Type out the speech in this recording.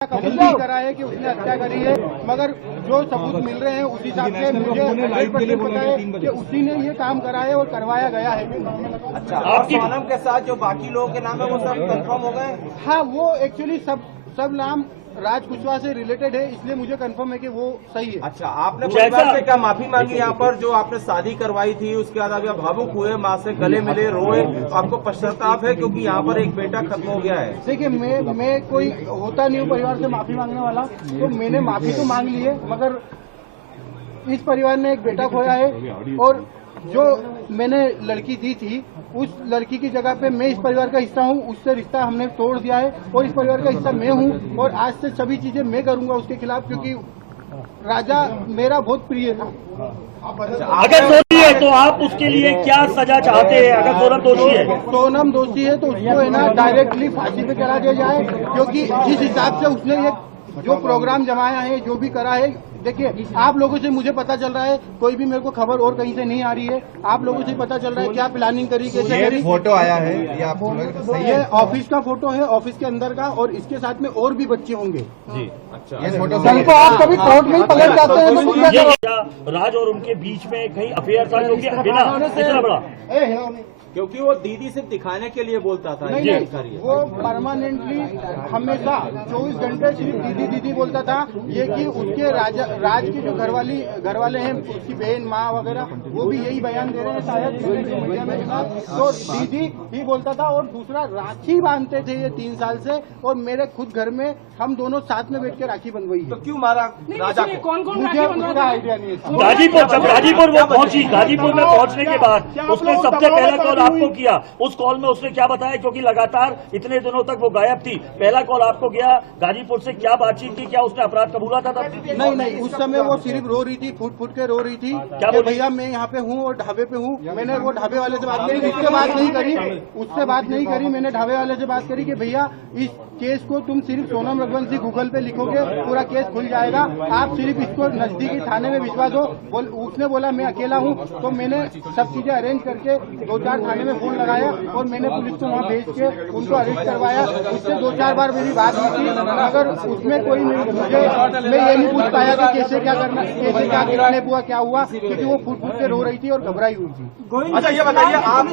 कबूल नहीं करा है कि उसने हत्या करी है, मगर जो सबूत मिल रहे हैं उस हिसाब से मुझे 100% पता है कि उसी ने ये काम करा है और करवाया गया है। अच्छा, आपके नाम के साथ जो बाकी लोगों के नाम है वो सब कंफर्म हो गए? हाँ, वो एक्चुअली सब नाम राज कुशवाहा से रिलेटेड है, इसलिए मुझे कंफर्म है कि वो सही है। अच्छा, आपने परिवार से क्या माफी मांगी यहाँ पर जो आपने शादी करवाई थी, उसके बाद अभी आप भावुक हुए, माँ से गले मिले, रोए, तो आपको पश्चाताप है क्योंकि यहाँ पर एक बेटा खत्म हो गया है? देखिए, मैं कोई होता नहीं हूँ परिवार से माफी मांगने वाला, तो मैंने माफी तो मांग ली है, मगर इस परिवार ने एक बेटा खोया है और जो मैंने लड़की दी थी उस लड़की की जगह पे मैं इस परिवार का हिस्सा हूँ, उससे रिश्ता हमने तोड़ दिया है और इस परिवार का हिस्सा मैं हूँ और आज से सभी चीजें मैं करूंगा उसके खिलाफ, क्योंकि राजा मेरा बहुत प्रिय था। अगर दोषी है तो आप उसके लिए क्या सजा चाहते हैं? अगर सोनम दोषी है, सोनम दोषी है तो उसको है ना डायरेक्टली फांसी पे चढ़ा दिया जाए, क्योंकि जिस हिसाब से उसने ये जो प्रोग्राम जमाया है, जो भी करा है, देखिए आप लोगों से मुझे पता चल रहा है, कोई भी मेरे को खबर और कहीं से नहीं आ रही है, आप लोगों से पता चल रहा है क्या प्लानिंग करी, कैसे करी। फोटो आया है ये ऑफिस का फोटो है, ऑफिस के अंदर का, और इसके साथ में और भी बच्चे होंगे जी। अच्छा, ये फोटो को आप कभी कोर्ट में पलट जाते हैं तो क्या राज और उनके बीच में कहीं अफेयर था जो कि बिना इतना बड़ा, क्योंकि वो दीदी सिर्फ दिखाने के लिए बोलता था। नहीं, वो परमानेंटली हमेशा 24 घंटे सिर्फ दीदी दीदी बोलता था। ये कि उसके राज की जो घर वाले हैं, उसकी बहन माँ वगैरह, वो भी यही बयान दे रहे हैं शायद मीडिया में सुना, तो दीदी ही बोलता था। और दूसरा, राखी बांधते थे ये 3 साल से, और मेरे खुद घर में हम दोनों साथ में बैठ के राखी बंधवाई। तो क्यों मारा राजा को? मुझे उसका आइडिया नहीं है। गाजीपुर वो पहुंची, गाजीपुर में पहुंचने के बाद उसने सबसे पहला कॉल आपको किया। उस कॉल में उसने क्या बताया, क्योंकि लगातार इतने दिनों तक वो गायब थी, पहला कॉल आपको गया गाजीपुर से, क्या बातचीत की, क्या उसने अपराध कबूला था तब? नहीं, उस समय वो सिर्फ रो रही थी, फूट के रो रही थी कि भैया मैं यहाँ पे हूँ और ढाबे पे हूँ। मैंने वो ढाबे वाले से बात करी, उससे बात नहीं करी, मैंने ढाबे वाले से बात करी कि भैया इस केस को तुम सिर्फ सोनम रघुवंशी गूगल पे लिखोगे, पूरा केस खुल जाएगा, आप सिर्फ इसको नजदीकी थाने में भिजवा दो। उसने बोला मैं अकेला हूँ, तो मैंने सब चीजें अरेंज करके 2-4 थाने में फोन लगाया और मैंने पुलिस को वहाँ भेज के उनको अरेस्ट करवाया। उससे 2-4 बार मेरी बात हुई थी, मगर उसमें कोई मैं ये नहीं पूछ पाया कि कैसे क्या करना, कैसे क्या किडनैप हुआ, क्या हुआ, क्योंकि वो फूट के रो रही थी और घबराई हुई थी। अच्छा, ये बताइए आप